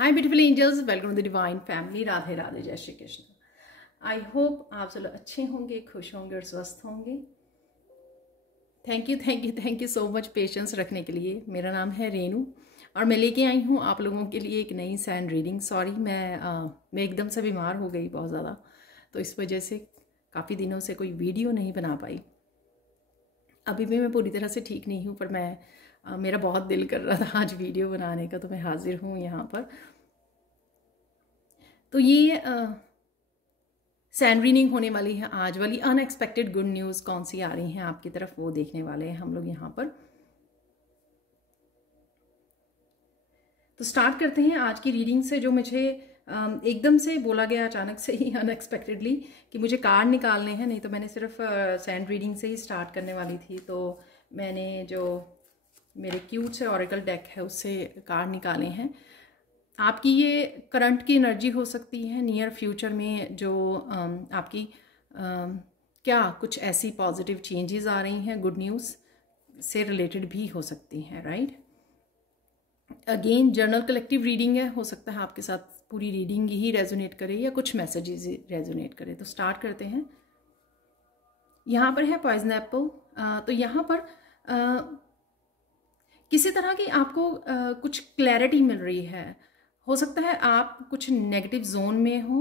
Hi beautiful angels, welcome to the divine family. Radhe Radhe, जय Shri Krishna. I hope आप सब अच्छे होंगे, खुश होंगे और स्वस्थ होंगे। Thank you so much patience रखने के लिए। मेरा नाम है रेनू और मैं लेके आई हूँ आप लोगों के लिए एक नई सैंड रीडिंग। सॉरी, मैं एकदम से बीमार हो गई बहुत ज़्यादा, तो इस वजह से काफ़ी दिनों से कोई वीडियो नहीं बना पाई। अभी भी मैं पूरी तरह से ठीक नहीं हूँ, पर मेरा बहुत दिल कर रहा था आज वीडियो बनाने का, तो मैं हाजिर हूँ यहाँ पर। तो ये सैंड रीडिंग होने वाली है आज वाली। अनएक्सपेक्टेड गुड न्यूज़ कौन सी आ रही हैं आपकी तरफ, वो देखने वाले हैं हम लोग यहाँ पर। तो स्टार्ट करते हैं आज की रीडिंग से, जो मुझे एकदम से बोला गया अचानक से ही, अनएक्सपेक्टेडली, कि मुझे कार्ड निकालने हैं। नहीं तो मैंने सिर्फ सैंड रीडिंग से ही स्टार्ट करने वाली थी। तो मैंने जो मेरे क्यूट से ऑरेकल डेक है उससे कार्ड निकाले हैं। आपकी ये करंट की एनर्जी हो सकती है, नियर फ्यूचर में जो आपकी क्या कुछ ऐसी पॉजिटिव चेंजेस आ रही हैं, गुड न्यूज़ से रिलेटेड भी हो सकती हैं, right. Again journal collective reading है, हो सकता है आपके साथ पूरी रीडिंग ही रेजोनेट करे या कुछ मैसेजेस रेजोनेट करे। तो स्टार्ट करते हैं। यहाँ पर है पॉइजन एप्पल। तो यहाँ पर किसी तरह की आपको कुछ क्लैरिटी मिल रही है। हो सकता है आप कुछ नेगेटिव जोन में हो,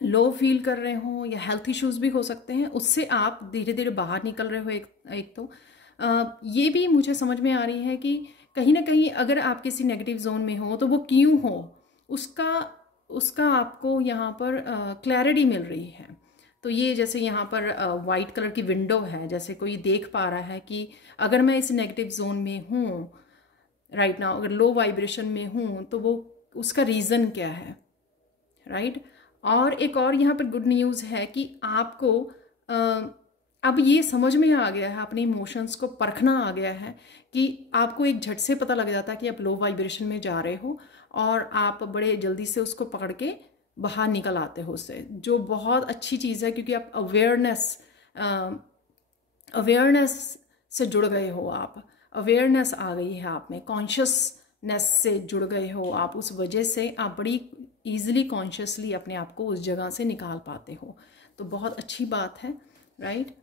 लो फील कर रहे हो, या हेल्थ इश्यूज भी हो सकते हैं, उससे आप धीरे धीरे बाहर निकल रहे हो। एक तो ये भी मुझे समझ में आ रही है कि कहीं ना कहीं अगर आप किसी नेगेटिव जोन में हो तो वो क्यों हो, उसका आपको यहाँ पर क्लैरिटी मिल रही है। तो ये जैसे यहाँ पर वाइट कलर की विंडो है, जैसे कोई देख पा रहा है कि अगर मैं इस नेगेटिव जोन में हूँ राइट नाउ, अगर लो वाइब्रेशन में हूँ, तो वो उसका रीज़न क्या है, राइट। और एक और यहाँ पर गुड न्यूज़ है कि आपको अब ये समझ में आ गया है, अपने इमोशंस को परखना आ गया है कि आपको एक झट से पता लग जाता है कि आप लो वाइब्रेशन में जा रहे हो, और आप बड़े जल्दी से उसको पकड़ के बाहर निकल आते हो उससे, जो बहुत अच्छी चीज़ है, क्योंकि आप अवेयरनेस से जुड़ गए हो। आप अवेयरनेस आ गई है आप में, कॉन्शियसनेस से जुड़ गए हो आप। उस वजह से आप बड़ी ईजिली कॉन्शियसली अपने आप को उस जगह से निकाल पाते हो। तो बहुत अच्छी बात है, राइट।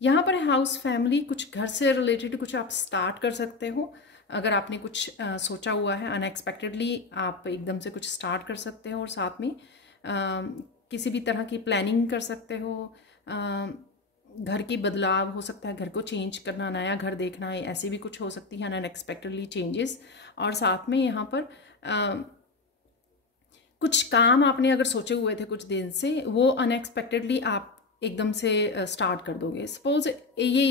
यहाँ पर हाउस फैमिली, कुछ घर से रिलेटेड कुछ आप स्टार्ट कर सकते हो। अगर आपने कुछ सोचा हुआ है अनएक्सपेक्टेडली, आप एकदम से कुछ स्टार्ट कर सकते हो, और साथ में किसी भी तरह की प्लानिंग कर सकते हो। घर की बदलाव हो सकता है, घर को चेंज करना, नया घर देखना, ऐसी भी कुछ हो सकती है अनएक्सपेक्टेडली चेंजेस। और साथ में यहाँ पर कुछ काम आपने अगर सोचे हुए थे कुछ दिन से, वो अनएक्सपेक्टेडली आप एकदम से स्टार्ट कर दोगे। सपोज ये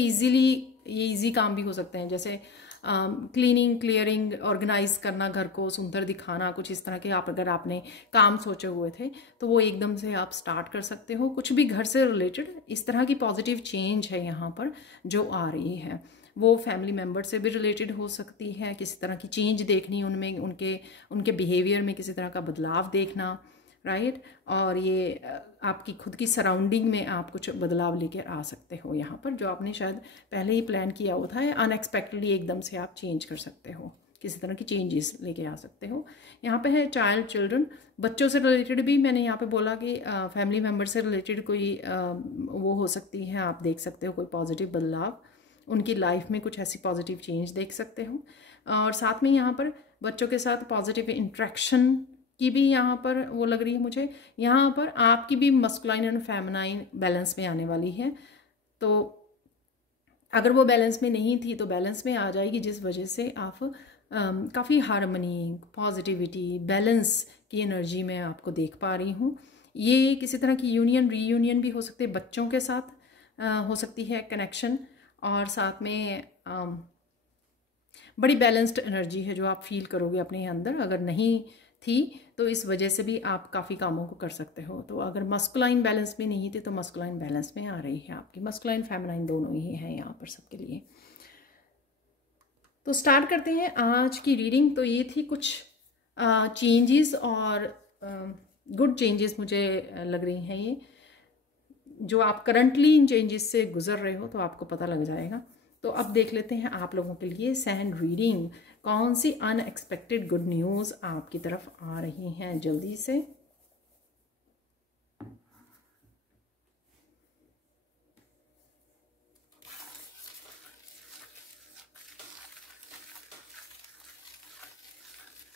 इजी काम भी हो सकते हैं, जैसे क्लीनिंग, क्लियरिंग, ऑर्गेनाइज करना, घर को सुंदर दिखाना, कुछ इस तरह के आप अगर आपने काम सोचे हुए थे तो वो एकदम से आप स्टार्ट कर सकते हो। कुछ भी घर से रिलेटेड इस तरह की पॉजिटिव चेंज है यहाँ पर जो आ रही है, वो फैमिली मेम्बर से भी रिलेटेड हो सकती है। किसी तरह की चेंज देखनी उनमें, उनके बिहेवियर में किसी तरह का बदलाव देखना, राइट। और ये आपकी खुद की सराउंडिंग में आप कुछ बदलाव लेकर आ सकते हो यहाँ पर, जो आपने शायद पहले ही प्लान किया हुआ था, अनएक्सपेक्टेडली एकदम से आप चेंज कर सकते हो, किसी तरह की चेंजेस लेके आ सकते हो। यहाँ पे है चिल्ड्रन, बच्चों से रिलेटेड भी मैंने यहाँ पे बोला कि फैमिली मेम्बर से रिलेटेड कोई वो हो सकती है, आप देख सकते हो कोई पॉजिटिव बदलाव उनकी लाइफ में, कुछ ऐसी पॉजिटिव चेंज देख सकते हो। और साथ में यहाँ पर बच्चों के साथ पॉजिटिव इंट्रैक्शन की भी यहाँ पर वो लग रही है मुझे। यहाँ पर आपकी भी मस्कुलाइन एंड फेमिनाइन बैलेंस में आने वाली है, तो अगर वो बैलेंस में नहीं थी तो बैलेंस में आ जाएगी, जिस वजह से आप काफ़ी हार्मनी, पॉजिटिविटी, बैलेंस की एनर्जी में आपको देख पा रही हूँ। ये किसी तरह की यूनियन, रीयूनियन भी हो सकती है, बच्चों के साथ हो सकती है कनेक्शन, और साथ में बड़ी बैलेंस्ड एनर्जी है जो आप फील करोगे अपने अंदर। अगर नहीं थी तो इस वजह से भी आप काफ़ी कामों को कर सकते हो। तो अगर मस्कुलाइन बैलेंस में नहीं थी तो मस्कुलाइन बैलेंस में आ रही है आपकी। मस्कुलाइन फेमिनाइन दोनों ही हैं यहाँ पर सबके लिए। तो स्टार्ट करते हैं आज की रीडिंग। तो ये थी कुछ चेंजेस, और गुड चेंजेस मुझे लग रही हैं ये, जो आप करंटली इन चेंजेस से गुजर रहे हो तो आपको पता लग जाएगा। तो अब देख लेते हैं आप लोगों के लिए सैंड रीडिंग, कौन सी अनएक्सपेक्टेड गुड न्यूज़ आपकी तरफ आ रही हैं जल्दी से।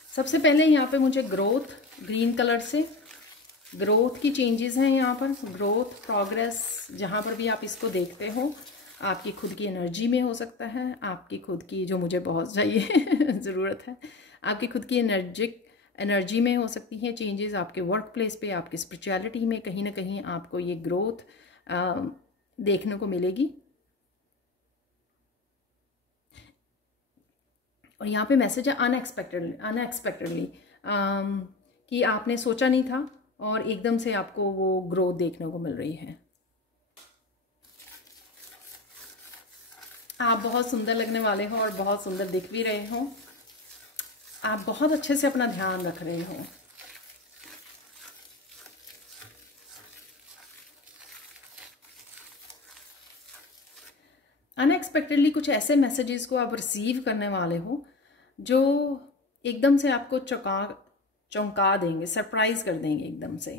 सबसे पहले यहाँ पे मुझे ग्रोथ, ग्रीन कलर से ग्रोथ की चेंजेस हैं यहाँ पर, ग्रोथ, प्रोग्रेस, जहाँ पर भी आप इसको देखते हो आपकी खुद की एनर्जी में हो सकता है, आपकी खुद की, जो मुझे बहुत चाहिए ज़रूरत है, आपकी खुद की एनर्जी में हो सकती हैं चेंजेस, आपके वर्क प्लेस पे, आपकी स्पिरिचुअलिटी में कहीं ना कहीं आपको ये ग्रोथ देखने को मिलेगी। और यहाँ पे मैसेज है अनएक्सपेक्टेडली कि आपने सोचा नहीं था और एकदम से आपको वो ग्रोथ देखने को मिल रही है। आप बहुत सुंदर लगने वाले हो और बहुत सुंदर दिख भी रहे हो। आप बहुत अच्छे से अपना ध्यान रख रहे हो। अनएक्सपेक्टेडली कुछ ऐसे मैसेजेस को आप रिसीव करने वाले हो जो एकदम से आपको चौंका देंगे, सरप्राइज कर देंगे एकदम से।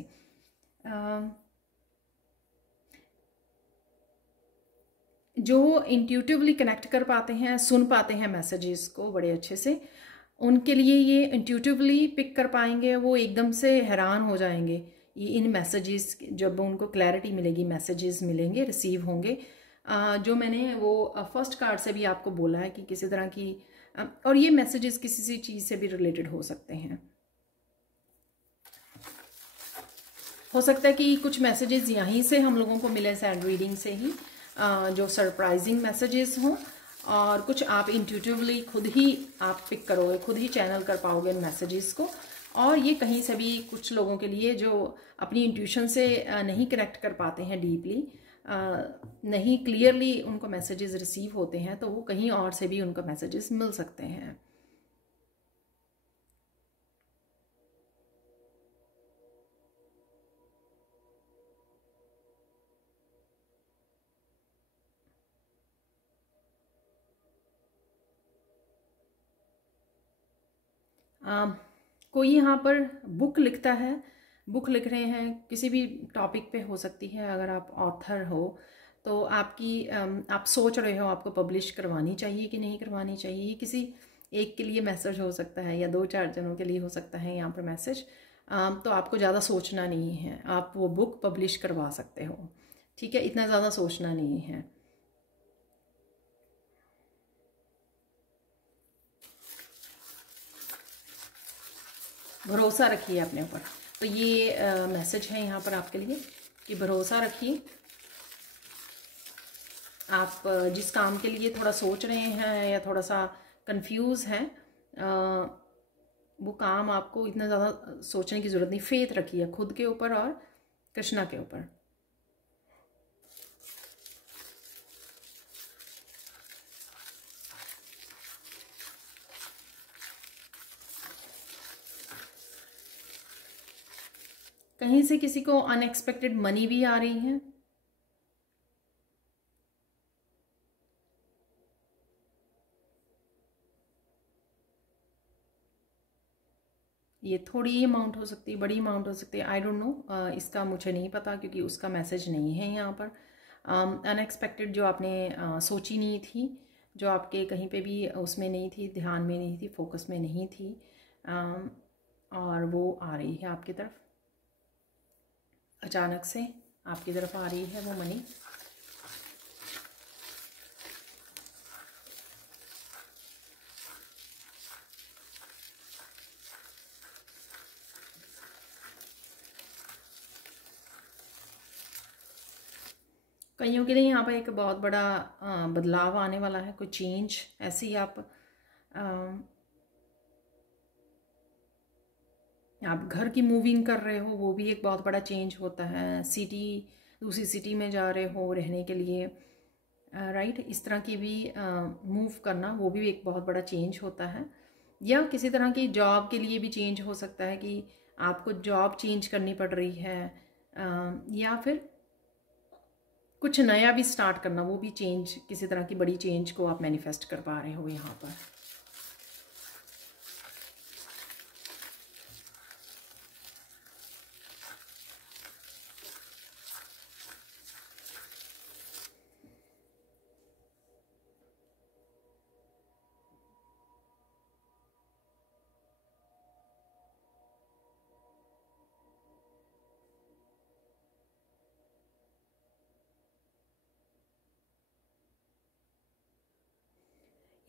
जो इंट्यूटिवली कनेक्ट कर पाते हैं, सुन पाते हैं मैसेजेस को बड़े अच्छे से, उनके लिए ये इंट्यूटिवली पिक कर पाएंगे, वो एकदम से हैरान हो जाएंगे ये इन मैसेजेस, जब उनको क्लैरिटी मिलेगी, मैसेजेस मिलेंगे, रिसीव होंगे। जो मैंने वो फर्स्ट कार्ड से भी आपको बोला है कि किसी तरह की, और ये मैसेजेस किसी सी चीज़ से भी रिलेटेड हो सकते हैं। हो सकता है कि कुछ मैसेजेस यहीं से हम लोगों को मिले सैंड रीडिंग से ही, जो सरप्राइजिंग मैसेजेस हों, और कुछ आप इंट्यूटिवली खुद ही आप पिक करोगे, खुद ही चैनल कर पाओगे इन मैसेजेस को। और ये कहीं से भी कुछ लोगों के लिए जो अपनी इंट्यूशन से नहीं कनेक्ट कर पाते हैं डीपली, नहीं क्लियरली उनको मैसेजेस रिसीव होते हैं, तो वो कहीं और से भी उनको मैसेजेस मिल सकते हैं। कोई यहाँ पर बुक लिखता है, बुक लिख रहे हैं, किसी भी टॉपिक पे हो सकती है। अगर आप ऑथर हो तो आप सोच रहे हो आपको पब्लिश करवानी चाहिए कि नहीं करवानी चाहिए। ये किसी एक के लिए मैसेज हो सकता है या 2-4 जनों के लिए हो सकता है यहाँ पर मैसेज। तो आपको ज़्यादा सोचना नहीं है, आप वो बुक पब्लिश करवा सकते हो, ठीक है, इतना ज़्यादा सोचना नहीं है। भरोसा रखिए अपने ऊपर। तो ये मैसेज है यहाँ पर आपके लिए कि भरोसा रखिए। आप जिस काम के लिए थोड़ा सोच रहे हैं या थोड़ा सा कंफ्यूज हैं, वो काम आपको इतना ज़्यादा सोचने की ज़रूरत नहीं। फेथ रखिए खुद के ऊपर और कृष्णा के ऊपर। कहीं से किसी को अनएक्सपेक्टेड मनी भी आ रही है। ये थोड़ी अमाउंट हो सकती है, बड़ी अमाउंट हो सकती है, आई डोंट नो, इसका मुझे नहीं पता क्योंकि उसका मैसेज नहीं है यहाँ पर। अनएक्सपेक्टेड जो आपने सोची नहीं थी, जो आपके कहीं पे भी उसमें नहीं थी, ध्यान में नहीं थी, फोकस में नहीं थी, और वो आ रही है आपकी तरफ, अचानक से आपकी तरफ आ रही है वो मनी। कईयों के लिए यहाँ पर एक बहुत बड़ा बदलाव आने वाला है, कोई चेंज ऐसे ही आप घर की मूविंग कर रहे हो, वो भी एक बहुत बड़ा चेंज होता है। सिटी, दूसरी सिटी में जा रहे हो रहने के लिए, राइट, इस तरह की भी मूव करना, वो भी एक बहुत बड़ा चेंज होता है। या किसी तरह की जॉब के लिए भी चेंज हो सकता है कि आपको जॉब चेंज करनी पड़ रही है, या फिर कुछ नया भी स्टार्ट करना, वो भी चेंज, किसी तरह की बड़ी चेंज को आप मैनिफेस्ट कर पा रहे हो यहाँ पर।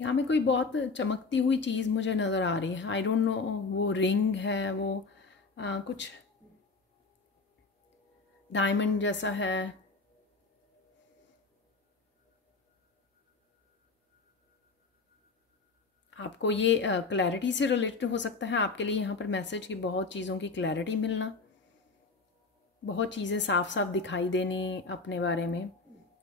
यहाँ में कोई बहुत चमकती हुई चीज़ मुझे नज़र आ रही है। आई डोंट नो, वो रिंग है, वो कुछ डायमंड जैसा है। आपको ये क्लैरिटी से रिलेटेड हो सकता है। आपके लिए यहाँ पर मैसेज की बहुत चीज़ों की क्लैरिटी मिलना, बहुत चीज़ें साफ साफ दिखाई देनी अपने बारे में,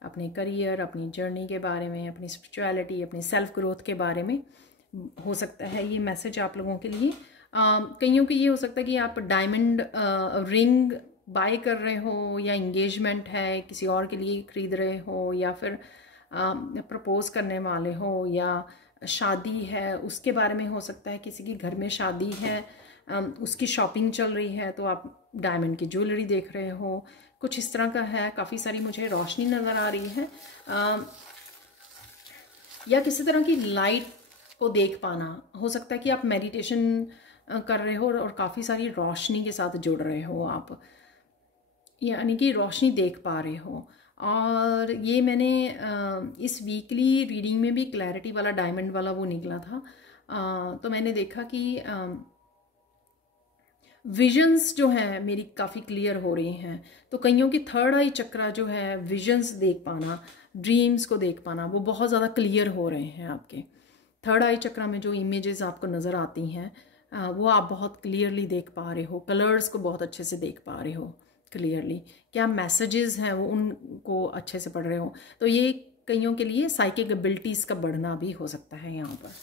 अपने करियर, अपनी जर्नी के बारे में, अपनी स्पिरिचुअलिटी, अपनी सेल्फ ग्रोथ के बारे में हो सकता है ये मैसेज आप लोगों के लिए। कईयों के ये हो सकता है कि आप डायमंड रिंग बाय कर रहे हो, या इंगेजमेंट है किसी और के लिए खरीद रहे हो, या फिर प्रपोज करने वाले हो, या शादी है उसके बारे में हो सकता है। किसी की घर में शादी है, उसकी शॉपिंग चल रही है, तो आप डायमंड की ज्वेलरी देख रहे हो, कुछ इस तरह का है। काफ़ी सारी मुझे रोशनी नज़र आ रही है, या किसी तरह की लाइट को देख पाना। हो सकता है कि आप मेडिटेशन कर रहे हो और काफ़ी सारी रोशनी के साथ जुड़ रहे हो आप, यानी कि रोशनी देख पा रहे हो। और ये मैंने इस वीकली रीडिंग में भी क्लैरिटी वाला डायमंड वाला वो निकला था। तो मैंने देखा कि विजन्स जो हैं मेरी काफ़ी क्लियर हो रही हैं। तो कईयों की थर्ड आई चक्रा जो है, विजन्स देख पाना, ड्रीम्स को देख पाना, वो बहुत ज़्यादा क्लियर हो रहे हैं आपके। थर्ड आई चक्रा में जो इमेजेस आपको नज़र आती हैं वो आप बहुत क्लियरली देख पा रहे हो, कलर्स को बहुत अच्छे से देख पा रहे हो क्लियरली, क्या मैसेजेस हैं वो उनको अच्छे से पढ़ रहे हो। तो ये कईयों के लिए साइकिक एबिलिटीज़ का बढ़ना भी हो सकता है यहाँ पर।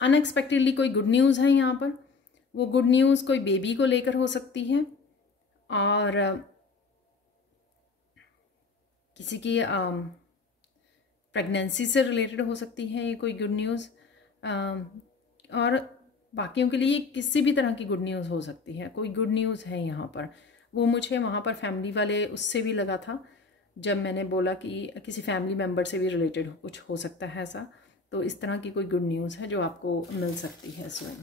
अनएक्सपेक्टेडली कोई गुड न्यूज़ है यहाँ पर। वो गुड न्यूज़ कोई बेबी को लेकर हो सकती है, और किसी की प्रेगनेंसी से रिलेटेड हो सकती है ये कोई गुड न्यूज़। और बाकियों के लिए किसी भी तरह की गुड न्यूज़ हो सकती है। कोई गुड न्यूज़ है यहाँ पर। वो मुझे वहाँ पर फैमिली वाले उससे भी लगा था, जब मैंने बोला कि किसी फैमिली मेम्बर से भी रिलेटेड कुछ हो सकता है ऐसा। तो इस तरह की कोई गुड न्यूज़ है जो आपको मिल सकती है स्वयं।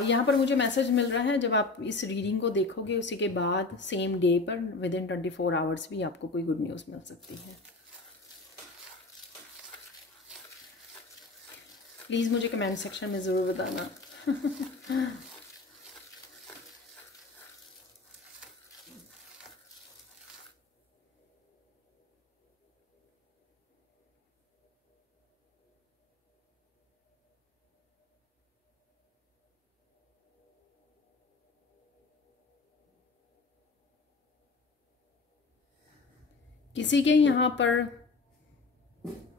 यहाँ पर मुझे मैसेज मिल रहा है, जब आप इस रीडिंग को देखोगे उसी के बाद सेम डे पर विद इन 24 आवर्स भी आपको कोई गुड न्यूज़ मिल सकती है। प्लीज़ मुझे कमेंट सेक्शन में ज़रूर बताना। किसी के यहाँ पर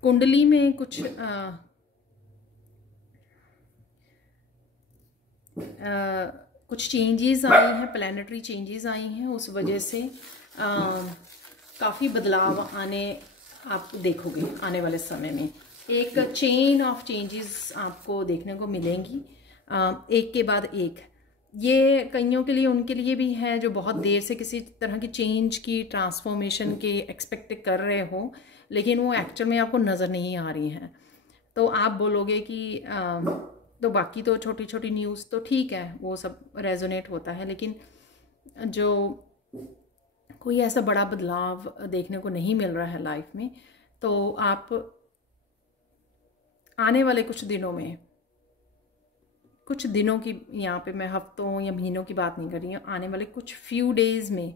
कुंडली में कुछ कुछ चेंजेस आई हैं, प्लैनेटरी चेंजेस आई हैं, उस वजह से काफ़ी बदलाव आने आप देखोगे आने वाले समय में। एक चेन ऑफ चेंजेस आपको देखने को मिलेंगी, एक के बाद एक। ये कईयों के लिए, उनके लिए भी है जो बहुत देर से किसी तरह की चेंज की, ट्रांसफॉर्मेशन के एक्सपेक्ट कर रहे हो, लेकिन वो एक्चुअल में आपको नज़र नहीं आ रही हैं। तो आप बोलोगे कि तो बाकी तो छोटी छोटी न्यूज़ तो ठीक है, वो सब रेजोनेट होता है, लेकिन जो कोई ऐसा बड़ा बदलाव देखने को नहीं मिल रहा है लाइफ में, तो आप आने वाले कुछ दिनों में, कुछ दिनों की, यहाँ पे मैं हफ्तों या महीनों की बात नहीं कर रही हूँ, आने वाले कुछ फ्यू डेज़ में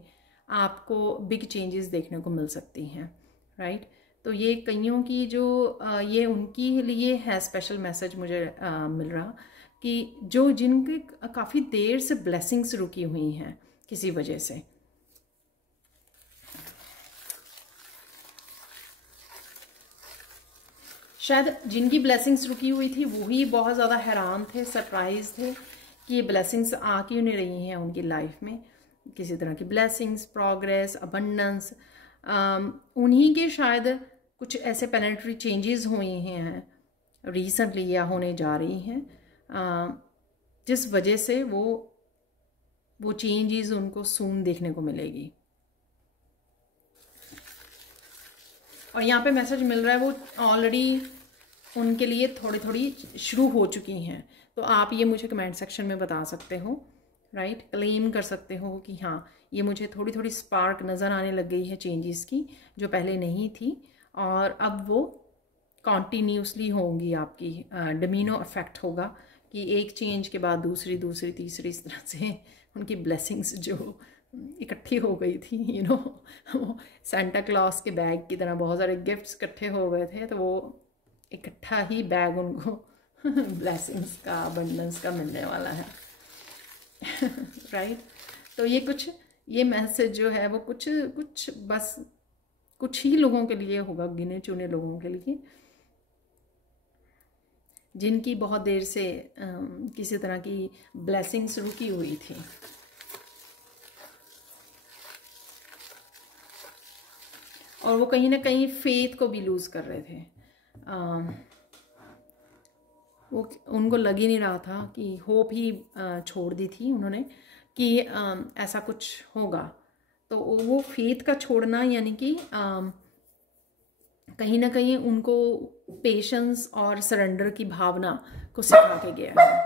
आपको बिग चेंजेस देखने को मिल सकती हैं, राइट। तो ये कईयों की जो ये उनके लिए है स्पेशल मैसेज मुझे मिल रहा, कि जो जिनके काफ़ी देर से ब्लेसिंग्स रुकी हुई हैं किसी वजह से, शायद जिनकी ब्लेसिंग्स रुकी हुई थी वही बहुत ज़्यादा हैरान थे, सरप्राइज थे कि ये ब्लेसिंग्स आ क्यों नहीं रही हैं उनकी लाइफ में, किसी तरह की ब्लेसिंग्स, प्रोग्रेस, अबंडेंस। उन्हीं के शायद कुछ ऐसे प्लैनेटरी चेंजेस हुए हैं रिसेंटली या होने जा रही हैं, जिस वजह से वो चेंजेस उनको सून देखने को मिलेगी। और यहाँ पे मैसेज मिल रहा है वो ऑलरेडी उनके लिए थोड़ी थोड़ी शुरू हो चुकी हैं। तो आप ये मुझे कमेंट सेक्शन में बता सकते हो, राइट, क्लेम कर सकते हो कि हाँ ये मुझे थोड़ी थोड़ी स्पार्क नज़र आने लग गई है चेंजेस की, जो पहले नहीं थी, और अब वो कॉन्टीन्यूसली होंगी। आपकी डोमिनो इफेक्ट होगा कि एक चेंज के बाद दूसरी, दूसरी, तीसरी, इस तरह से उनकी ब्लेसिंग्स जो इकट्ठी हो गई थी, सेंटा क्लॉस के बैग की तरह बहुत सारे गिफ्ट्स इकट्ठे हो गए थे, तो वो इकट्ठा ही बैग उनको ब्लेसिंग्स का, अबंडेंस का मिलने वाला है। राइट तो ये मैसेज जो है वो कुछ बस कुछ ही लोगों के लिए होगा, गिने चुने लोगों के लिए, जिनकी बहुत देर से किसी तरह की ब्लेसिंग्स रुकी हुई थी। और वो कहीं ना कहीं फेथ को भी लूज़ कर रहे थे। वो उनको लग ही नहीं रहा था कि होप ही छोड़ दी थी उन्होंने कि ऐसा कुछ होगा। तो वो फेथ का छोड़ना यानी कि कहीं ना कहीं उनको पेशेंस और सरेंडर की भावना को सिखा के गया है।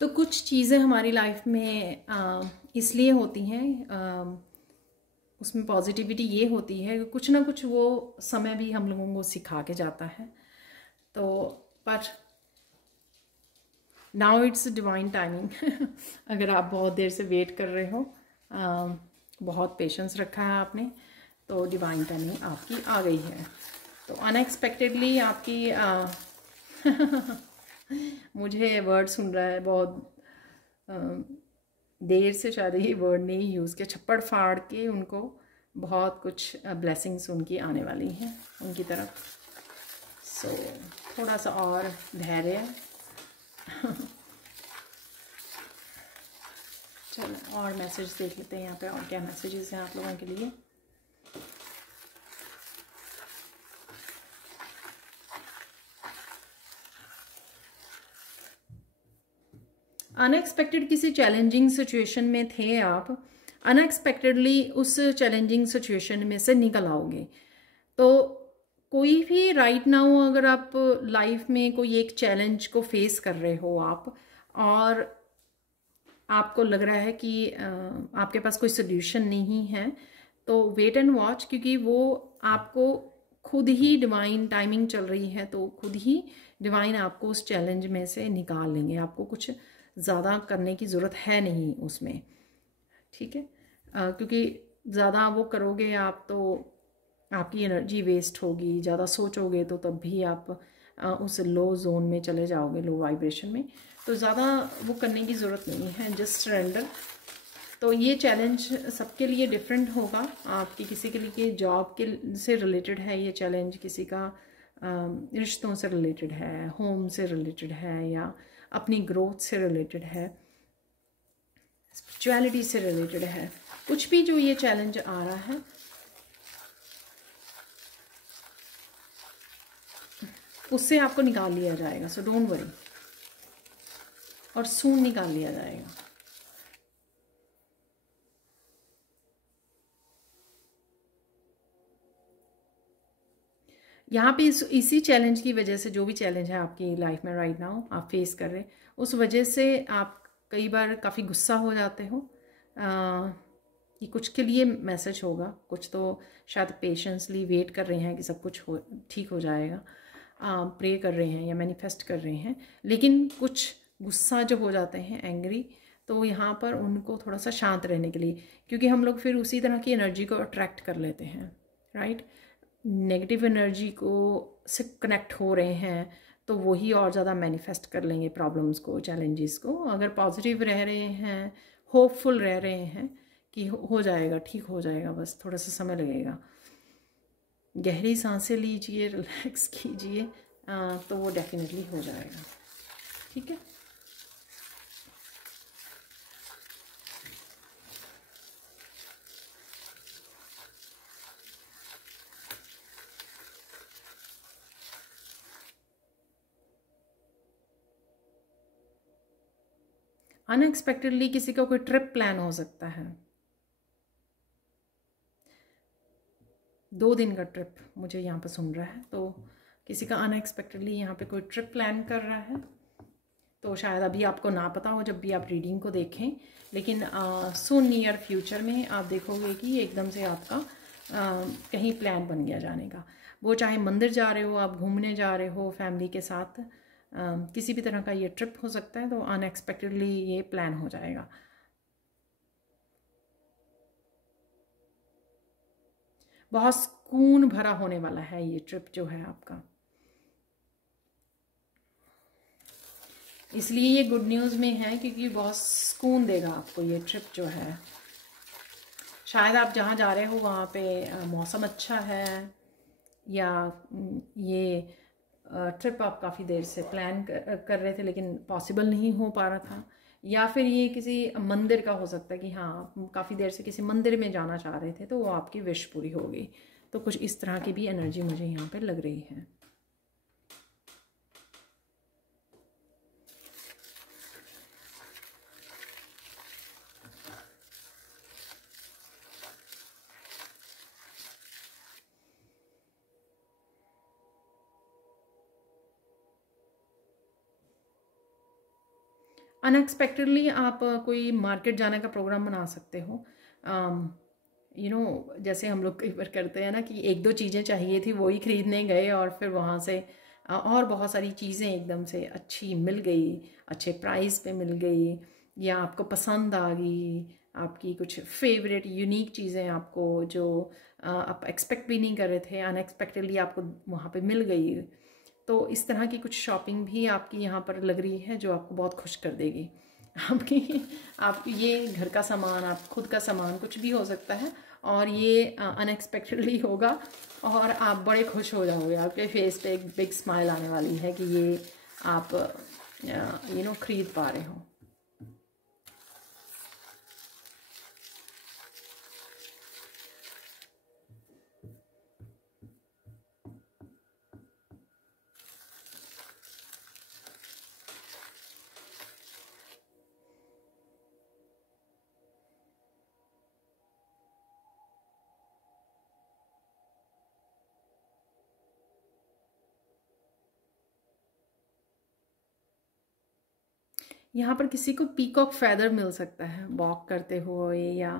तो कुछ चीज़ें हमारी लाइफ में इसलिए होती हैं, उसमें पॉजिटिविटी ये होती है कि कुछ ना कुछ वो समय भी हम लोगों को सिखा के जाता है। तो पर नाउ इट्स डिवाइन टाइमिंग। अगर आप बहुत देर से वेट कर रहे हो, बहुत पेशेंस रखा है आपने, तो डिवाइन टाइमिंग आपकी आ गई है। तो अनएक्सपेक्टेडली आपकी मुझे वर्ड सुन रहा है, बहुत देर से शायद ये वर्ड नहीं यूज़ किया, छप्पड़ फाड़ के उनको बहुत कुछ ब्लेसिंग्स उनकी आने वाली हैं उनकी तरफ। सो थोड़ा सा और धैर्य। चलो और मैसेज देख लेते हैं यहाँ पे, और क्या मैसेजेस हैं आप लोगों के लिए। अनएक्सपेक्टेड किसी चैलेंजिंग सिचुएशन में थे आप, अनएक्सपेक्टेडली उस चैलेंजिंग सिचुएशन में से निकल आओगे। तो कोई भी राइट नाउ अगर आप लाइफ में कोई एक चैलेंज को फेस कर रहे हो आप, और आपको लग रहा है कि आपके पास कोई सोल्यूशन नहीं है, तो वेट एंड वॉच, क्योंकि वो आपको खुद ही डिवाइन टाइमिंग चल रही है, तो खुद ही डिवाइन आपको उस चैलेंज में से निकाल लेंगे। आपको कुछ ज़्यादा करने की ज़रूरत है नहीं उसमें, ठीक है, क्योंकि ज़्यादा वो करोगे आप तो आपकी एनर्जी वेस्ट होगी। ज़्यादा सोचोगे तो तब भी आप उस लो जोन में चले जाओगे, लो वाइब्रेशन में। तो ज़्यादा वो करने की ज़रूरत नहीं है, जस्ट सरेंडर। तो ये चैलेंज सबके लिए डिफरेंट होगा। आपकी किसी के लिए जॉब के से रिलेटेड है ये चैलेंज, किसी का रिश्तों से रिलेटेड है, होम से रिलेटेड है, या अपनी ग्रोथ से रिलेटेड है, स्पिरिचुअलिटी से रिलेटेड है। कुछ भी जो ये चैलेंज आ रहा है, उससे आपको निकाल लिया जाएगा। सो डोंट वरी, और सून निकाल लिया जाएगा। यहाँ पे इसी चैलेंज की वजह से, जो भी चैलेंज है आपकी लाइफ में राइट नाउ आप फेस कर रहे हैं, उस वजह से आप कई बार काफ़ी गुस्सा हो जाते हो। कि कुछ के लिए मैसेज होगा, कुछ तो शायद पेशेंसली वेट कर रहे हैं कि सब कुछ ठीक हो जाएगा, प्रे कर रहे हैं या मैनिफेस्ट कर रहे हैं। लेकिन कुछ गुस्सा जो हो जाते हैं, एंग्री, तो यहाँ पर उनको थोड़ा सा शांत रहने के लिए, क्योंकि हम लोग फिर उसी तरह की एनर्जी को अट्रैक्ट कर लेते हैं, राइट। नेगेटिव एनर्जी को से कनेक्ट हो रहे हैं तो वही और ज़्यादा मैनिफेस्ट कर लेंगे प्रॉब्लम्स को, चैलेंजेस को। अगर पॉजिटिव रह रहे हैं, होपफुल रह रहे हैं कि हो जाएगा, ठीक हो जाएगा, बस थोड़ा सा समय लगेगा। गहरी सांसें लीजिए, रिलैक्स कीजिए, तो वो डेफिनेटली हो जाएगा। ठीक है। अनएक्सपेक्टेडली किसी का कोई ट्रिप प्लान हो सकता है, 2 दिन का ट्रिप मुझे यहाँ पे सुन रहा है, तो किसी का अनएक्सपेक्टेडली यहाँ पे कोई ट्रिप प्लान कर रहा है। तो शायद अभी आपको ना पता हो जब भी आप रीडिंग को देखें, लेकिन सुन नियर फ्यूचर में आप देखोगे कि एकदम से आपका कहीं प्लान बन गया जाने का। वो चाहे मंदिर जा रहे हो, आप घूमने जा रहे हो फैमिली के साथ, किसी भी तरह का ये ट्रिप हो सकता है, तो अनएक्सपेक्टेडली ये प्लान हो जाएगा। बहुत सुकून भरा होने वाला है ये ट्रिप जो है आपका, इसलिए ये गुड न्यूज़ में है क्योंकि बहुत सुकून देगा आपको ये ट्रिप जो है। शायद आप जहाँ जा रहे हो वहाँ पे मौसम अच्छा है, या ये ट्रिप आप काफ़ी देर से प्लान कर रहे थे लेकिन पॉसिबल नहीं हो पा रहा था, या फिर ये किसी मंदिर का हो सकता है कि हाँ आप काफ़ी देर से किसी मंदिर में जाना चाह रहे थे तो वो आपकी विश पूरी हो गई। तो कुछ इस तरह की भी एनर्जी मुझे यहाँ पे लग रही है। अनएक्सपेक्टेडली आप कोई मार्केट जाने का प्रोग्राम बना सकते हो। जैसे हम लोग कई बार करते हैं ना कि 1-2 चीज़ें चाहिए थी, वही खरीदने गए और फिर वहाँ से और बहुत सारी चीज़ें एकदम से अच्छी मिल गई, अच्छे प्राइस पे मिल गई, या आपको पसंद आ गई, आपकी कुछ फेवरेट यूनिक चीज़ें आपको जो आप एक्सपेक्ट भी नहीं कर रहे थे, अनएक्सपेक्टेडली आपको वहाँ पे मिल गई। तो इस तरह की कुछ शॉपिंग भी आपकी यहाँ पर लग रही है जो आपको बहुत खुश कर देगी। आपकी ये घर का सामान, आप खुद का सामान, कुछ भी हो सकता है, और ये अनएक्सपेक्टेडली होगा और आप बड़े खुश हो जाओगे। आपके फेस पे एक बिग स्माइल आने वाली है कि ये आप खरीद पा रहे हो। यहाँ पर किसी को पीकॉक फेदर मिल सकता है वॉक करते हुए, या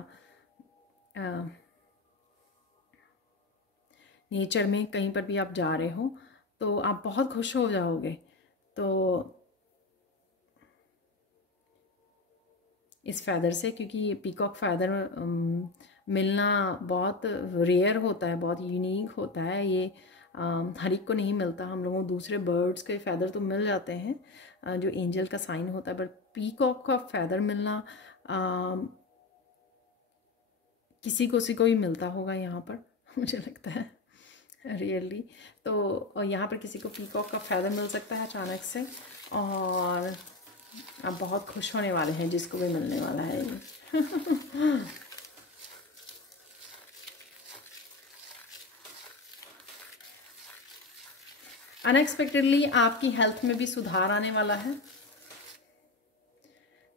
नेचर में कहीं पर भी आप जा रहे हो तो आप बहुत खुश हो जाओगे। तो इस फेदर से, क्योंकि ये पीकॉक फेदर मिलना बहुत रेयर होता है, बहुत यूनिक होता है, ये हर एक को नहीं मिलता। हम लोगों को दूसरे बर्ड्स के फेदर तो मिल जाते हैं जो एंजल का साइन होता है, बट पीकॉक का फेदर मिलना किसी को ही मिलता होगा यहाँ पर मुझे लगता है रियली। तो यहाँ पर किसी को पीकॉक का फेदर मिल सकता है अचानक से, और आप बहुत खुश होने वाले हैं जिसको भी मिलने वाला है ये। अनएक्सपेक्टेडली आपकी हेल्थ में भी सुधार आने वाला है,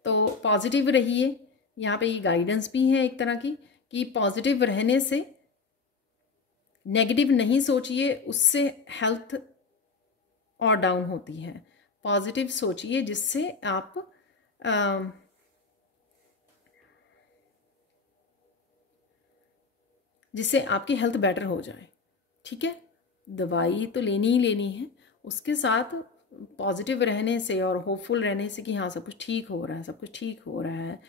तो पॉजिटिव रहिए। यहाँ पे ये गाइडेंस भी है एक तरह की कि पॉजिटिव रहने से, नेगेटिव नहीं सोचिए, उससे हेल्थ और डाउन होती है। पॉजिटिव सोचिए जिससे आप जिससे आपकी हेल्थ बेटर हो जाए। ठीक है, दवाई तो लेनी ही लेनी है, उसके साथ पॉजिटिव रहने से और होपफुल रहने से कि हाँ सब कुछ ठीक हो रहा है, सब कुछ ठीक हो रहा है।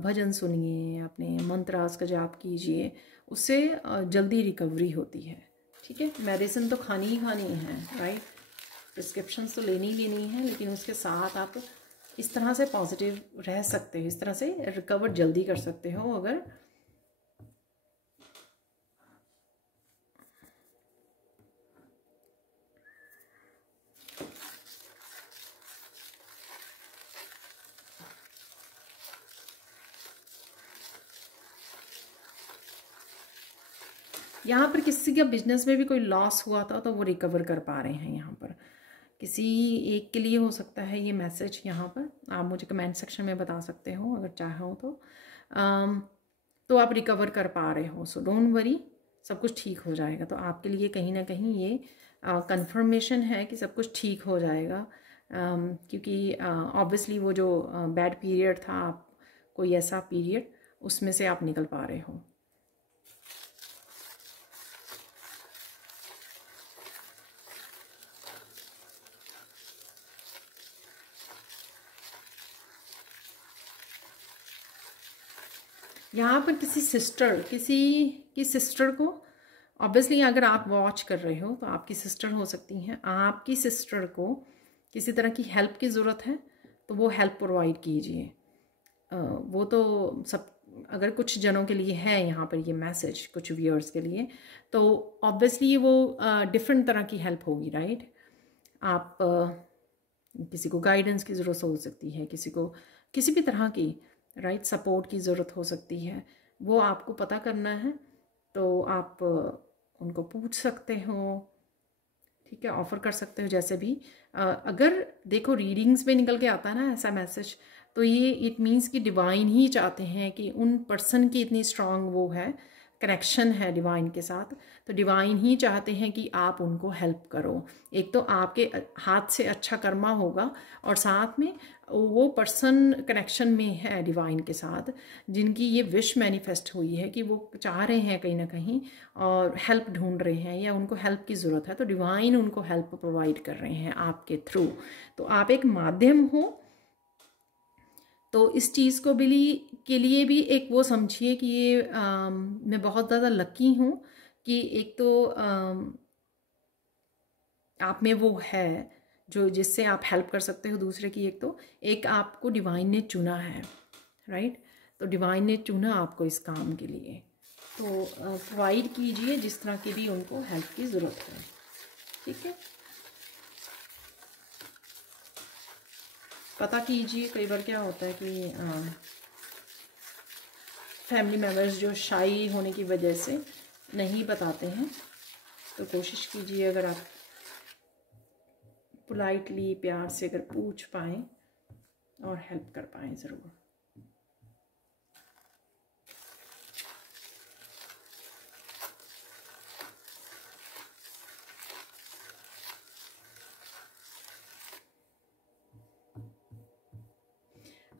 भजन सुनिए, अपने मंत्रास का जाप कीजिए, उससे जल्दी रिकवरी होती है। ठीक है, मेडिसिन तो खानी ही खानी है, राइट, प्रिस्क्रिप्शन तो लेनी ही लेनी है, लेकिन उसके साथ आप इस तरह से पॉजिटिव रह सकते हो, इस तरह से रिकवर जल्दी कर सकते हो अगर यहाँ पर किसी का बिजनेस में भी कोई लॉस हुआ था तो वो रिकवर कर पा रहे हैं। यहाँ पर किसी एक के लिए हो सकता है ये मैसेज। यहाँ पर आप मुझे कमेंट सेक्शन में बता सकते हो अगर चाहो तो आप रिकवर कर पा रहे हो। सो डोंट वरी, सब कुछ ठीक हो जाएगा। तो आपके लिए कहीं ना कहीं ये कंफर्मेशन है कि सब कुछ ठीक हो जाएगा, क्योंकि ऑब्वियसली वो जो बैड पीरियड था, आप कोई ऐसा पीरियड उसमें से आप निकल पा रहे हो। यहाँ पर किसी की सिस्टर को, ऑब्वियसली अगर आप वॉच कर रहे हो तो आपकी सिस्टर हो सकती हैं। आपकी सिस्टर को किसी तरह की हेल्प की ज़रूरत है तो वो हेल्प प्रोवाइड कीजिए। वो तो सब, अगर कुछ जनों के लिए है यहाँ पर ये मैसेज, कुछ व्यूअर्स के लिए, तो ऑब्वियसली वो डिफरेंट तरह की हेल्प होगी, राइट। आप किसी को गाइडेंस की ज़रूरत हो सकती है, किसी को किसी भी तरह की राइट सपोर्ट की ज़रूरत हो सकती है। वो आपको पता करना है तो आप उनको पूछ सकते हो, ठीक है, ऑफ़र कर सकते हो जैसे भी। अगर देखो रीडिंग्स में निकल के आता है ना ऐसा मैसेज, तो ये इट मीन्स कि डिवाइन ही चाहते हैं कि उन पर्सन की इतनी स्ट्रांग वो है, कनेक्शन है डिवाइन के साथ, तो डिवाइन ही चाहते हैं कि आप उनको हेल्प करो। एक तो आपके हाथ से अच्छा कर्मा होगा और साथ में वो पर्सन कनेक्शन में है डिवाइन के साथ, जिनकी ये विश मैनिफेस्ट हुई है कि वो चाह रहे हैं कहीं ना कहीं और हेल्प ढूंढ रहे हैं या उनको हेल्प की ज़रूरत है, तो डिवाइन उनको हेल्प प्रोवाइड कर रहे हैं आपके थ्रू। तो आप एक माध्यम हो। तो इस चीज़ को के लिए भी एक वो समझिए कि ये मैं बहुत ज़्यादा लकी हूँ कि एक तो आप में वो है जो जिससे आप हेल्प कर सकते हो दूसरे की। एक आपको डिवाइन ने चुना है, राइट। तो डिवाइन ने चुना आपको इस काम के लिए, तो प्रोवाइड कीजिए जिस तरह की भी उनको हेल्प की ज़रूरत है, ठीक है। पता कीजिए, कई बार क्या होता है कि फैमिली मेम्बर्स जो शाई होने की वजह से नहीं बताते हैं, तो कोशिश कीजिए अगर आप पोलाइटली प्यार से अगर पूछ पाएँ और हेल्प कर पाएँ ज़रूर।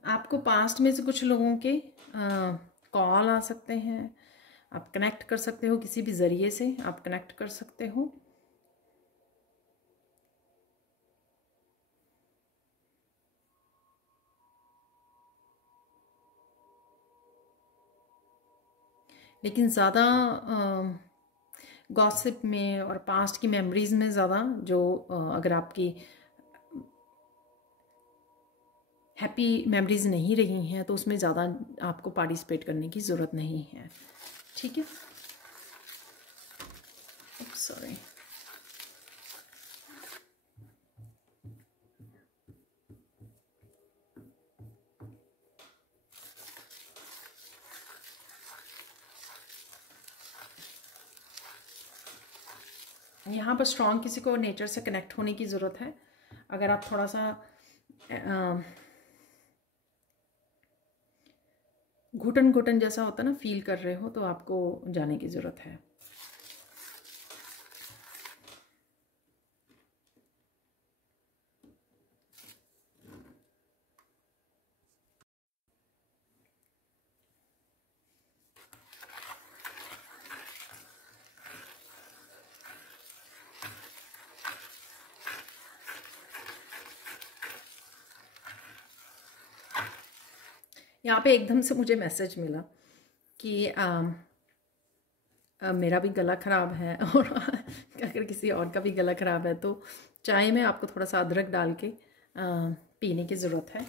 आपको पास्ट में से कुछ लोगों के कॉल आ सकते हैं, आप कनेक्ट कर सकते हो, किसी भी ज़रिए से आप कनेक्ट कर सकते हो। लेकिन ज़्यादा गॉसिप में और पास्ट की मेमोरीज़ में ज़्यादा जो अगर आपकी हैप्पी मेमोरीज़ नहीं रही हैं तो उसमें ज़्यादा आपको पार्टिसिपेट करने की ज़रूरत नहीं है, ठीक है। सॉरी। यहाँ पर स्ट्रॉन्ग किसी को नेचर से कनेक्ट होने की ज़रूरत है। अगर आप थोड़ा सा घुटन घुटन जैसा होता है ना, फील कर रहे हो, तो आपको जाने की ज़रूरत है। यहाँ पे एकदम से मुझे मैसेज मिला कि मेरा भी गला ख़राब है और अगर किसी और का भी गला ख़राब है तो चाय में आपको थोड़ा सा अदरक डाल के पीने की ज़रूरत है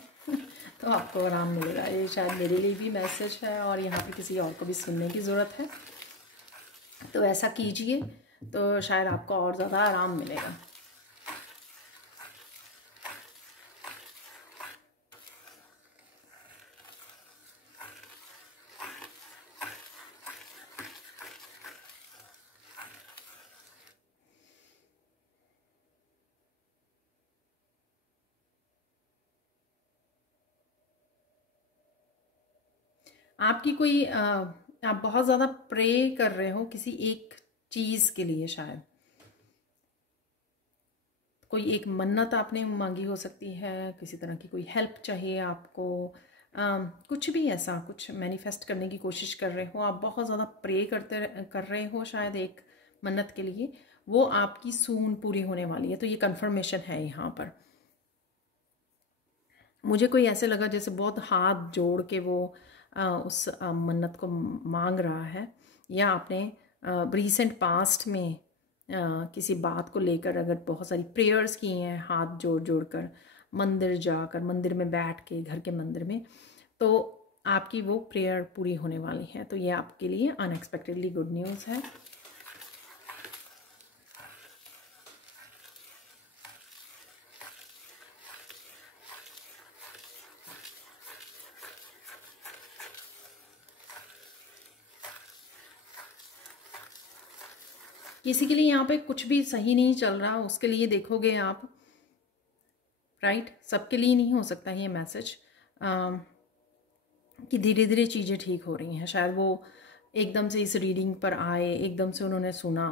तो आपको आराम मिलेगा। ये शायद मेरे लिए भी मैसेज है और यहाँ पे किसी और को भी सुनने की ज़रूरत है, तो ऐसा कीजिए तो शायद आपको और ज़्यादा आराम मिलेगा। आपकी कोई आप बहुत ज़्यादा प्रे कर रहे हो किसी एक चीज़ के लिए, शायद कोई एक मन्नत आपने मांगी हो सकती है, किसी तरह की कोई हेल्प चाहिए आपको, कुछ भी ऐसा कुछ मैनिफेस्ट करने की कोशिश कर रहे हो, आप बहुत ज़्यादा प्रे कर रहे हो शायद एक मन्नत के लिए, वो आपकी सून पूरी होने वाली है। तो ये कंफर्मेशन है यहाँ पर। मुझे कोई ऐसे लगा जैसे बहुत हाथ जोड़ के वो उस मन्नत को मांग रहा है, या आपने रिसेंट पास्ट में किसी बात को लेकर अगर बहुत सारी प्रेयर्स की हैं हाथ जोड़ जोड़ कर, मंदिर जाकर, मंदिर में बैठ के, घर के मंदिर में, तो आपकी वो प्रेयर पूरी होने वाली है। तो ये आपके लिए अनएक्सपेक्टेडली गुड न्यूज़ है। किसी के लिए यहाँ पे कुछ भी सही नहीं चल रहा, उसके लिए देखोगे आप, राइट, सबके लिए नहीं हो सकता ये मैसेज कि धीरे धीरे चीज़ें ठीक हो रही हैं। शायद वो एकदम से इस रीडिंग पर आए, एकदम से उन्होंने सुना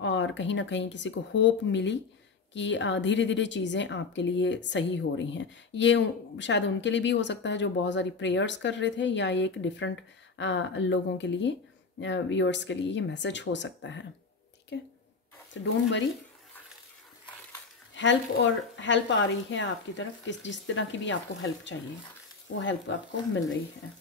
और कहीं ना कहीं किसी को होप मिली कि धीरे धीरे चीज़ें आपके लिए सही हो रही हैं। ये शायद उनके लिए भी हो सकता है जो बहुत सारी प्रेयर्स कर रहे थे, या एक डिफरेंट लोगों के लिए, व्यूअर्स के लिए ये मैसेज हो सकता है। ठीक है, तो डोंट वरी, हेल्प आ रही है आपकी तरफ, जिस तरह की भी आपको हेल्प चाहिए वो हेल्प आपको मिल रही है।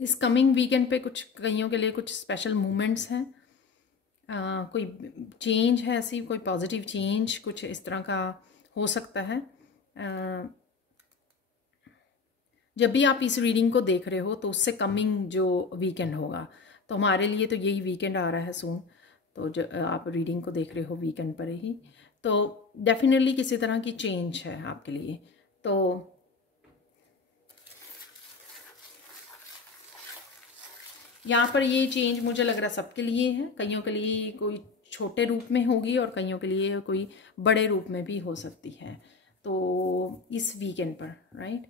इस कमिंग वीकेंड पे कुछ कईयों के लिए कुछ स्पेशल मोमेंट्स हैं, कोई चेंज है, ऐसी कोई पॉजिटिव चेंज कुछ इस तरह का हो सकता है। जब भी आप इस रीडिंग को देख रहे हो तो उससे कमिंग जो वीकेंड होगा, तो हमारे लिए तो यही वीकेंड आ रहा है सून, तो जब आप रीडिंग को देख रहे हो वीकेंड पर ही, तो डेफिनेटली किसी तरह की चेंज है आपके लिए। तो यहाँ पर ये चेंज मुझे लग रहा है सबके लिए है, कईयों के लिए कोई छोटे रूप में होगी और कईयों के लिए कोई बड़े रूप में भी हो सकती है। तो इस वीकेंड पर, राइट,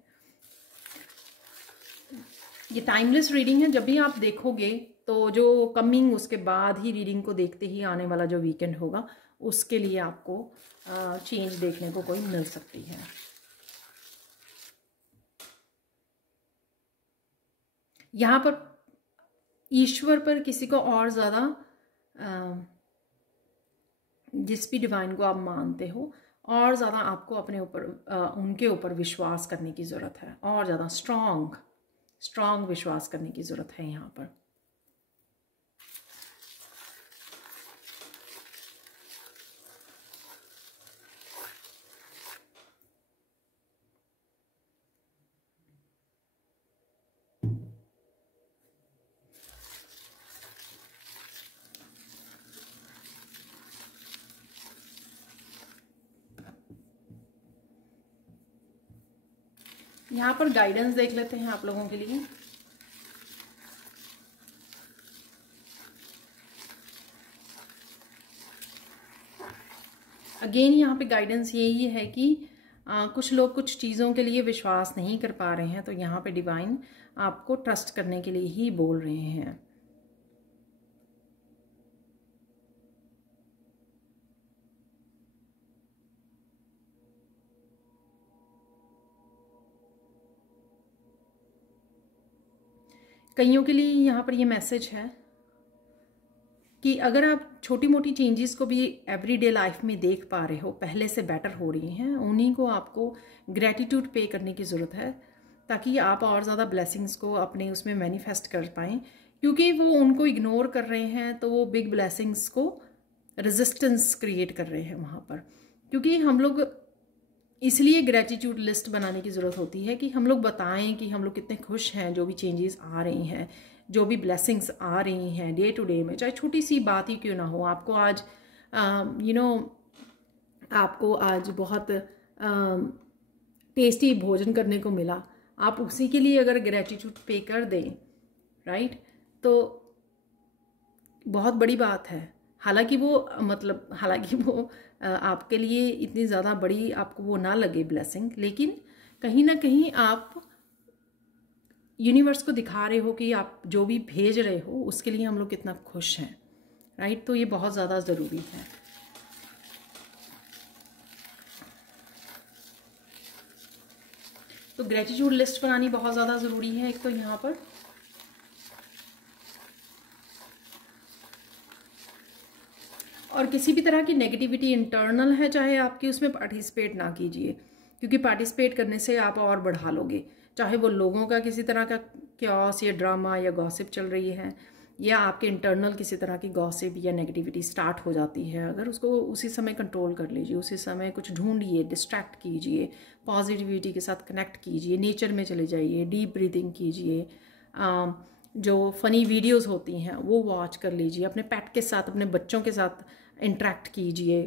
ये टाइमलेस रीडिंग है। जब भी आप देखोगे तो जो कमिंग उसके बाद ही रीडिंग को देखते ही आने वाला जो वीकेंड होगा, उसके लिए आपको चेंज देखने को कोई मिल सकती है। यहाँ पर ईश्वर पर किसी को और ज़्यादा, जिस भी डिवाइन को आप मानते हो, और ज़्यादा आपको अपने ऊपर, उनके ऊपर विश्वास करने की ज़रूरत है, और ज़्यादा स्ट्रॉन्ग विश्वास करने की ज़रूरत है यहाँ पर। यहाँ पर गाइडेंस देख लेते हैं आप लोगों के लिए। अगेन यहाँ पे गाइडेंस यही है कि कुछ लोग कुछ चीज़ों के लिए विश्वास नहीं कर पा रहे हैं, तो यहाँ पे डिवाइन आपको ट्रस्ट करने के लिए ही बोल रहे हैं। कईयों के लिए यहाँ पर ये मैसेज है कि अगर आप छोटी मोटी चेंजेस को भी एवरीडे लाइफ में देख पा रहे हो, पहले से बेटर हो रही हैं, उन्हीं को आपको ग्रैटिट्यूड पे करने की ज़रूरत है, ताकि आप और ज़्यादा ब्लेसिंग्स को अपने उसमें मैनिफेस्ट कर पाएँ। क्योंकि वो उनको इग्नोर कर रहे हैं तो वो बिग ब्लेसिंग्स को रेजिस्टेंस क्रिएट कर रहे हैं वहाँ पर। क्योंकि हम लोग इसलिए ग्रेटिट्यूड लिस्ट बनाने की ज़रूरत होती है कि हम लोग बताएं कि हम लोग कितने खुश हैं जो भी चेंजेस आ रही हैं, जो भी ब्लेसिंग्स आ रही हैं डे टू डे में, चाहे छोटी सी बात ही क्यों ना हो। आपको आज आपको आज बहुत टेस्टी भोजन करने को मिला, आप उसी के लिए अगर ग्रेटिट्यूड पे कर दें, राइट, तो बहुत बड़ी बात है। हालांकि वो आपके लिए इतनी ज़्यादा बड़ी आपको वो ना लगे ब्लेसिंग, लेकिन कहीं ना कहीं आप यूनिवर्स को दिखा रहे हो कि आप जो भी भेज रहे हो उसके लिए हम लोग कितना खुश हैं, राइट। तो ये बहुत ज़्यादा ज़रूरी है। तो ग्रेटिट्यूड लिस्ट बनानी बहुत ज़्यादा ज़रूरी है। एक तो यहाँ पर और किसी भी तरह की नेगेटिविटी इंटरनल है चाहे आपकी, उसमें पार्टिसिपेट ना कीजिए, क्योंकि पार्टिसिपेट करने से आप और बढ़ा लोगे। चाहे वो लोगों का किसी तरह का क्योस या ड्रामा या गॉसिप चल रही है, या आपके इंटरनल किसी तरह की गॉसिप या नेगेटिविटी स्टार्ट हो जाती है, अगर उसको उसी समय कंट्रोल कर लीजिए, उसी समय कुछ ढूंढिए, डिस्ट्रैक्ट कीजिए, पॉजिटिविटी के साथ कनेक्ट कीजिए, नेचर में चले जाइए, डीप ब्रीदिंग कीजिए, जो फ़नी वीडियोस होती हैं वो वॉच कर लीजिए, अपने पेट के साथ, अपने बच्चों के साथ इंटरेक्ट कीजिए,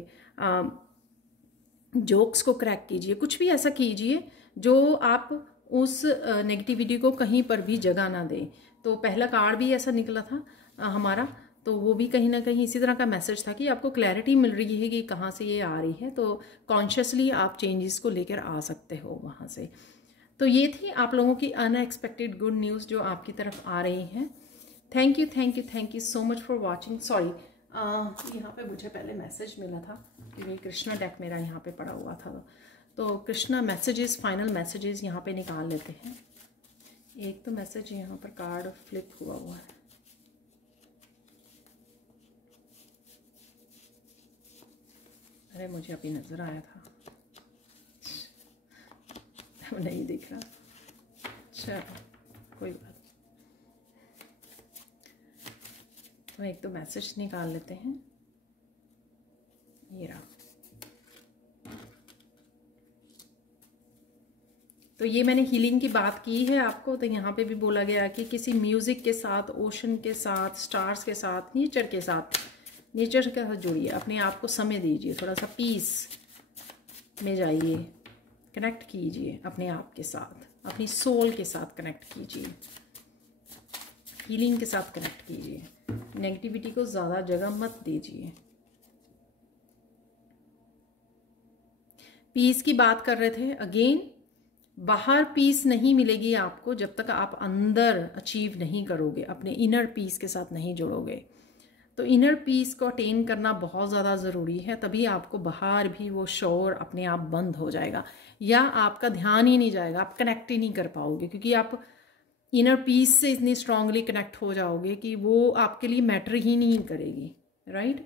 जोक्स को क्रैक कीजिए, कुछ भी ऐसा कीजिए जो आप उस नेगेटिविटी को कहीं पर भी जगह ना दें। तो पहला कार्ड भी ऐसा निकला था हमारा, तो वो भी कहीं ना कहीं इसी तरह का मैसेज था कि आपको क्लैरिटी मिल रही है कि कहाँ से ये आ रही है, तो कॉन्शियसली आप चेंजेस को लेकर आ सकते हो वहाँ से। तो ये थी आप लोगों की अनएक्सपेक्टेड गुड न्यूज़ जो आपकी तरफ आ रही हैं। Thank you so much for watching. Sorry, यहाँ पे मुझे पहले मैसेज मिला था कि ये कृष्णा डेक मेरा यहाँ पे पड़ा हुआ था, तो कृष्णा मैसेजेस, फाइनल मैसेजेस यहाँ पे निकाल लेते हैं। एक तो मैसेज यहाँ पर कार्ड फ्लिप हुआ है, अरे मुझे अभी नज़र आया था, नहीं दिख रहा, अच्छा कोई बात। तो एक तो मैसेज निकाल लेते हैं, ये रहा। तो ये मैंने हीलिंग की बात की है आपको, तो यहाँ पे भी बोला गया कि किसी म्यूज़िक के साथ, ओशन के साथ, स्टार्स के साथ, नेचर के साथ, नेचर के साथ जुड़िए, अपने आप को समय दीजिए, थोड़ा सा पीस में जाइए, कनेक्ट कीजिए अपने आप के साथ, अपनी सोल के साथ कनेक्ट कीजिए, हीलिंग के साथ कनेक्ट कीजिए, नेगेटिविटी को ज़्यादा जगह मत दीजिए। पीस की बात कर रहे थे, अगेन बाहर पीस नहीं मिलेगी आपको जब तक आप अंदर अचीव नहीं करोगे, अपने इनर पीस के साथ नहीं जुड़ोगे। तो इनर पीस को अटेन करना बहुत ज़्यादा ज़रूरी है, तभी आपको बाहर भी वो शोर अपने आप बंद हो जाएगा, या आपका ध्यान ही नहीं जाएगा, आप कनेक्ट ही नहीं कर पाओगे, क्योंकि आप इनर पीस से इतनी स्ट्रांगली कनेक्ट हो जाओगे कि वो आपके लिए मैटर ही नहीं करेगी, राइट।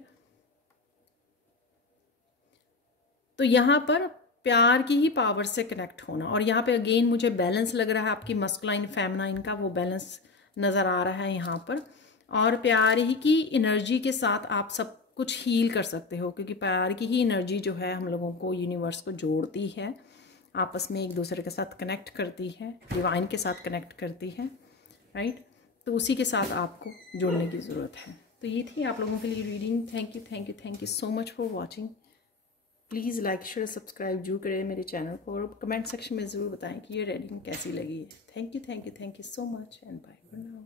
तो यहाँ पर प्यार की ही पावर से कनेक्ट होना, और यहाँ पे अगेन मुझे बैलेंस लग रहा है, आपकी मस्कुलाइन फेमिनाइन का वो बैलेंस नज़र आ रहा है यहाँ पर, और प्यार ही की एनर्जी के साथ आप सब कुछ हील कर सकते हो, क्योंकि प्यार की ही एनर्जी जो है हम लोगों को, यूनिवर्स को जोड़ती है, आपस में एक दूसरे के साथ कनेक्ट करती है, डिवाइन के साथ कनेक्ट करती है, राइट। तो उसी के साथ आपको जोड़ने की ज़रूरत है। तो ये थी आप लोगों के लिए reading. Thank you so much for watching. Please like share subscribe जरूर करें मेरे चैनल को, और कमेंट सेक्शन में ज़रूर बताएं कि ये रीडिंग कैसी लगी है। Thank you so much and bye for now.